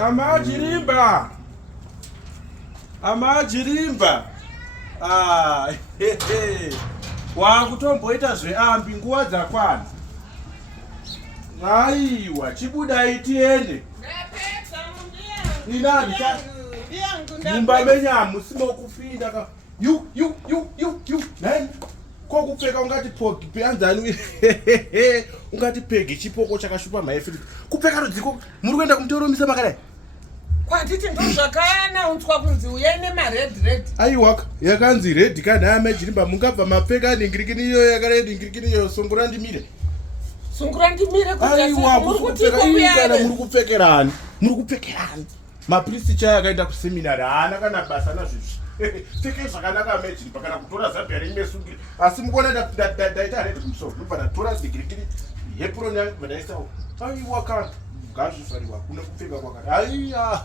amajirimba. Amajirimba. Wakutomboita zveambi nguva dzakwana. Aiwa, chibudai tiende. Inani mumba menyamu simo kufida ka. You. Nani? Kokupfeka ungati pogi peanzani. Ungati pegi chipoko chakashupa maefili. Kupfeka rudziko muri kuenda kumtoromisa makadai. Kwatiti ndozvakana unzwa kunzi uyene ma red. Aiwa, yakanzi red kana amajirimba mungabva mapfeka ningirikini iyo yakaredi ngirikini iyo sungura ndimire. Sungura ndimire kuti aiwa muri kuti kana muri kupfekerani. Muri kupfekerani. Mapriest chaya akaenda kuseminari haana kana basa nazvizvi. Pfeke zvakanaka amajirimba kana kutora zabhia rimwe sungire. Asi mukuona ndaita red kumusoro. Ndobva tora ningirikini hepron yangu vandaisawo. Aiwa kana ngazvifariwa kuna kupfeka kwakati aiya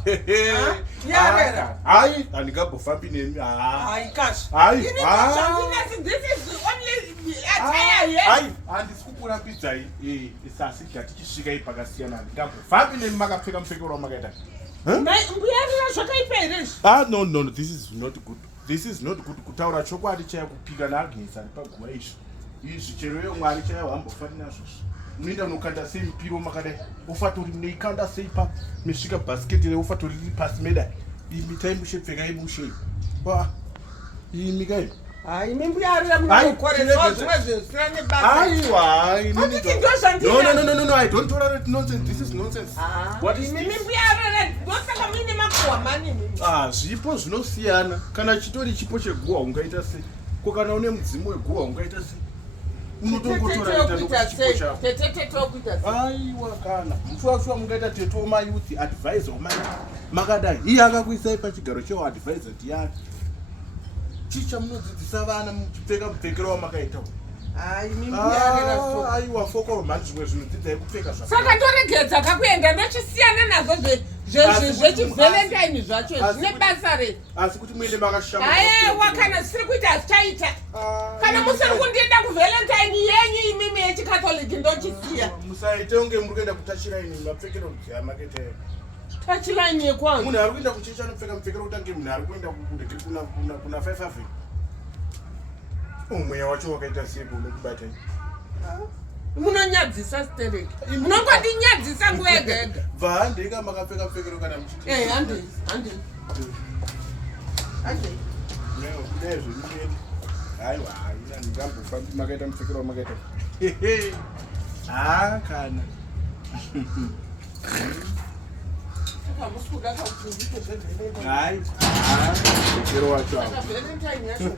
yarera ai andingambofambi nemi ai kashi ai this is only attire ai handisi kukurambidzai isasi ngatichisvika ipakasiyana andingambofambi nemi makapfeka mupfekero wamakaita mbuyarira zvakaipa here no this is not good kutaura chokwadi chaya kupika naagnes ari paguva izvi chero iyo mwari chaya wambofani nazvozvo unoenda unokanda sei mupiro makadai ufatori munoikanda sei pa mesvika bhasiketi reufatori riri pasi medai imitai mushe pfekai mushe imi kai hayi mbuyarira munokoresa zvimwe zvisina nebasa aiwa no I don't tolerate nonsense. This is nonsense. What is this? Mbuyarira ndosaka muine makuhwa manini zvipo zvinosiyana kana chitori chipo cheguhwa ungaita sei ko kana une mudzimu weguhwa ungaita sei aiwa kana mushwashwa mungaita teto wemayouth advisor makadai iye akakuisai pachigaro cheadvisor ndiyani ticha munodzidzisa vana muchipfeka mupfekero wamakaita aiwa fokoro manje zvimwe zvinodzidzai kupfeka saka toregedza kakuenda ndochisiyana nazvo zvechivalentine zvacho zvine basa rei asi kuti muende makashama aiwa kana zvisiri kuita hazvichaita kana musiri kundienda kuvalentine yenyu imimi yechikatoliki ndochisiya musaite unge muri kuenda kutachiraini mapfekero amakeita tachiraini yekwangu munhu ari kuenda kuchechi anopfeka mupfekero kutange munhu ari kuenda kuna 5 umweya wacho wakaita sepo unokubata munonyadzisa stereki munongodinyadzisa nguva yega yega bva handika makapfeka mupfekero kana muchiti handei kudai zvemuende haiwa haina ndingambofambi makaita mupfekero wamakaita kana hai mupfekero wacho Valentine yacho